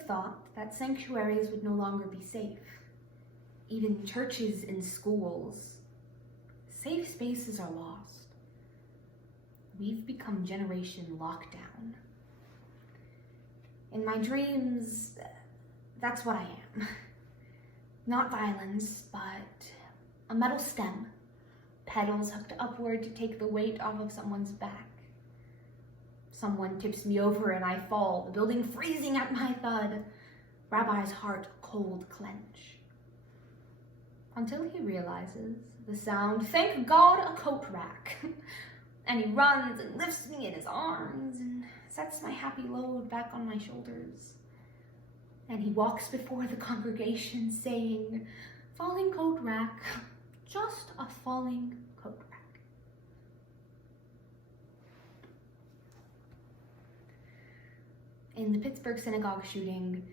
have thought that sanctuaries would no longer be safe. Even churches and schools. Safe spaces are lost. We've become Generation Lockdown. In my dreams, that's what I am. Not violence, but a metal stem, pedals hooked upward to take the weight off of someone's back. Someone tips me over and I fall, the building freezing at my thud. Rabbi's heart cold clench. Until he realizes the sound, thank God, a coat rack. And he runs and lifts me in his arms and sets my happy load back on my shoulders. And he walks before the congregation saying, falling coat rack, just a falling coat rack. In the Pittsburgh synagogue shooting,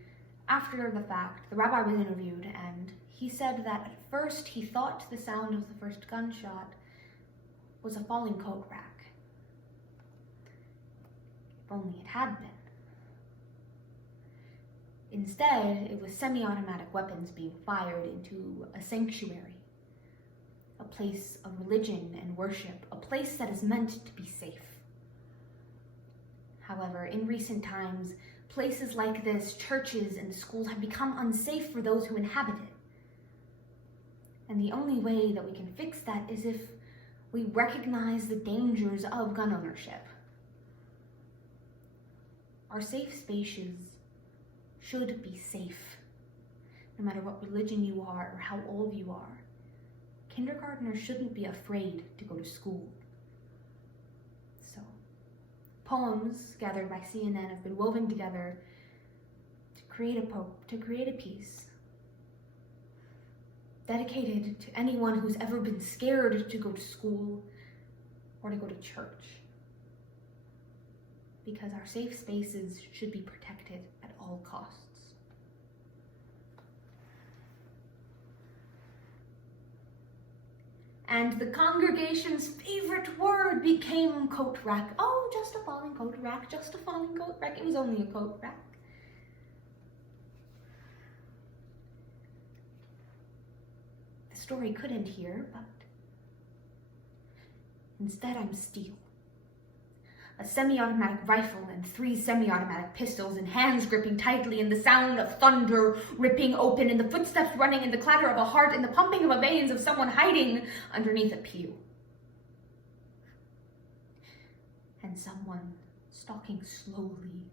after the fact, the rabbi was interviewed and he said that at first he thought the sound of the first gunshot was a falling coat rack. If only it had been. Instead, it was semi-automatic weapons being fired into a sanctuary, a place of religion and worship, a place that is meant to be safe. However, in recent times, places like this, churches and schools, have become unsafe for those who inhabit it. And the only way that we can fix that is if we recognize the dangers of gun ownership. Our safe spaces should be safe, no matter what religion you are or how old you are. Kindergartners shouldn't be afraid to go to school. So, poems gathered by CNN have been woven together to create a piece dedicated to anyone who's ever been scared to go to school or to go to church. Because our safe spaces should be protected at all costs. And the congregation's favorite word became coat rack. Oh, just a falling coat rack, just a falling coat rack. It was only a coat rack. The story could end here, but instead I'm steel. A semi-automatic rifle and 3 semi-automatic pistols and hands gripping tightly and the sound of thunder ripping open and the footsteps running and the clatter of a heart and the pumping of the veins of someone hiding underneath a pew. And someone stalking slowly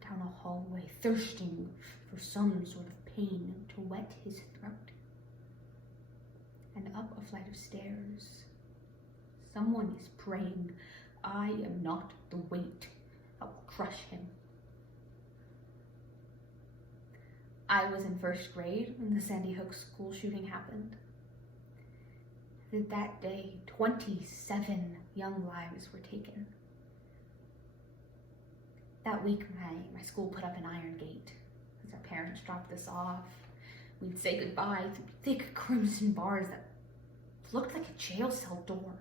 down a hallway, thirsting for some sort of pain to wet his throat. And up a flight of stairs, someone is praying, I am not the weight that will crush him. I was in first grade when the Sandy Hook school shooting happened. That day, 27 young lives were taken. That week, my school put up an iron gate. As our parents dropped us off, we'd say goodbye through thick crimson bars that looked like a jail cell door.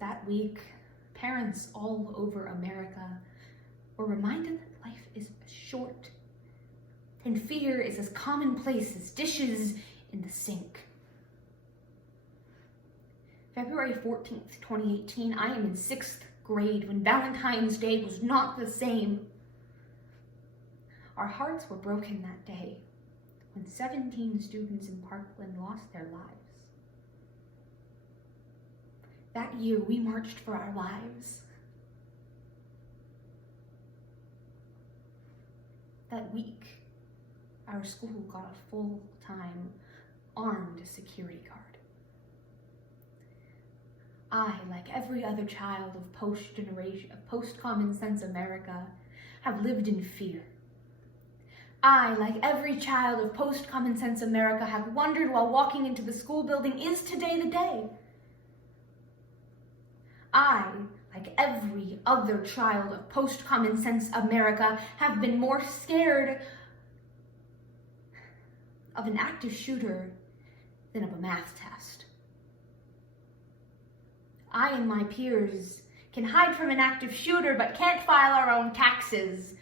That week, parents all over America were reminded that life is short and fear is as commonplace as dishes in the sink. February 14th, 2018, I am in 6th grade when Valentine's Day was not the same. Our hearts were broken that day when 17 students in Parkland lost their lives. That year, we marched for our lives. That week, our school got a full-time armed security guard. I, like every other child of post-common sense America, have lived in fear. I, like every child of post-common sense America, have wondered while walking into the school building, is today the day? I, like every other child of post-common sense America, have been more scared of an active shooter than of a math test. I and my peers can hide from an active shooter but can't file our own taxes.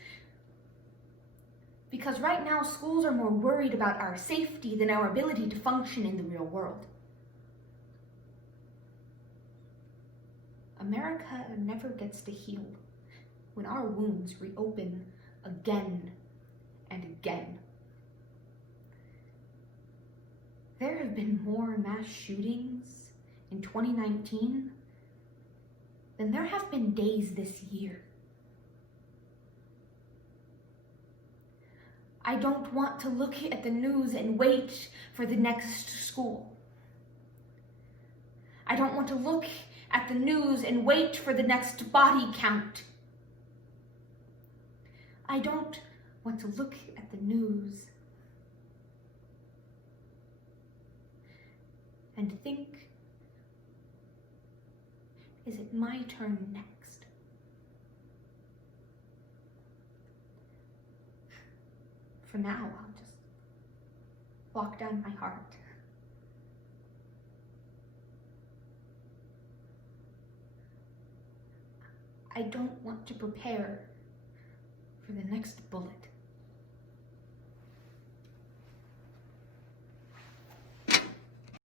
Because right now, schools are more worried about our safety than our ability to function in the real world. America never gets to heal when our wounds reopen again and again. There have been more mass shootings in 2019 than there have been days this year. I don't want to look at the news and wait for the next school. I don't want to look at the news and wait for the next body count. I don't want to look at the news and think, is it my turn next? For now, I'll just lock down my heart. I don't want to prepare for the next bullet.